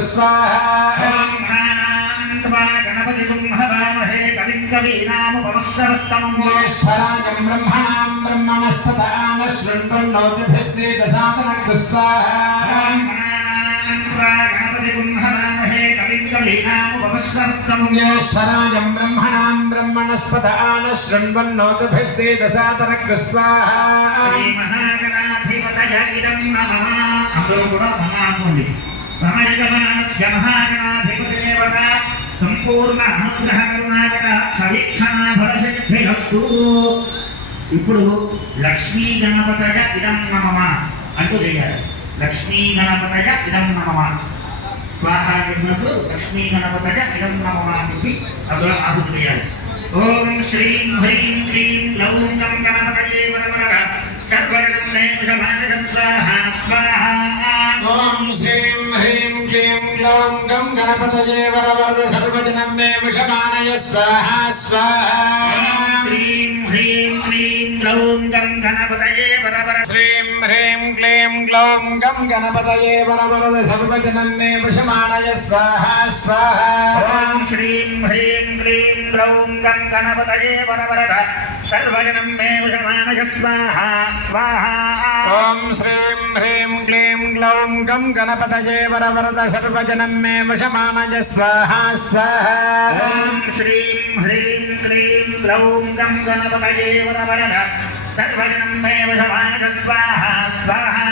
स्वाहा गणपति हवामहे कविं कवीनामुपमश्रवस्तमं ज्येष्ठराजं ब्रह्मणां ब्रह्मणस्पदान शृण्वन्नोतिभिः सेदसादनः स्वाहा गणपति हवामहे कविं कवीनामुपमश्रवस्तमं ज्येष्ठराजं ब्रह्मणां ब्रह्मणस्पदान शृण्वन्नोतिभिः सेदसादनः स्वाहा श्रीमहागणाधिपतय इदं नमः అందరూ కూడా మహానుభావులు రమణికమానస్య మహాగణాధిపతిదేవత సంపూర్ణ అనుగ్రహ కరుణాకర సవీక్షణ ఫలసిద్ధిరస్తు. ఇప్పుడు లక్ష్మీ గణపతయ ఇదం నమః అంటూ చేయాలి. లక్ష్మీ గణపతయ ఇదం నమః స్వాహ చెప్పినప్పుడు లక్ష్మీ గణపతయ ఇదం నమః అని చెప్పి అందులో ఆహుతి చేయాలి. ఓం శ్రీం హ్రీం క్లీం లౌం గం గణపతయే వరవరద సర్వగణం దేవశమానక స్వాహా స్వాహా. ఓం శ్రీం హ్రీం క్లీం గ్లౌం గం గణపతయే వరవరద సర్వజనం మే విషమానయ స్వాహా స్వాహా. శ్రీం హ్రీం క్లీం లౌం గం గణపతయే వరవరద శ్రీం హ్రీం క్లీం గ్లౌం గం గణపతయే వరవరద సర్వజనం మే విషమానయ స్వాహా స్వాహా. ఓం శ్రీం హ్రీం క్లీం లౌం గం గణపతయే వరవరద సర్వజనం మే విషమానయ స్వాహా స్వాహా. ఓం శ్రీం హ్రీం క్లీం గ్లౌం గం గణపతయే వరవరద సర్వజనం మే విషమానయ స్వాహా స్వాహా. ఓం శ్రీం హ్రీం క్లీం లౌం గం గణపతయే వరవరద సర్వజనం మే విషమానయ స్వాహా స్వాహా.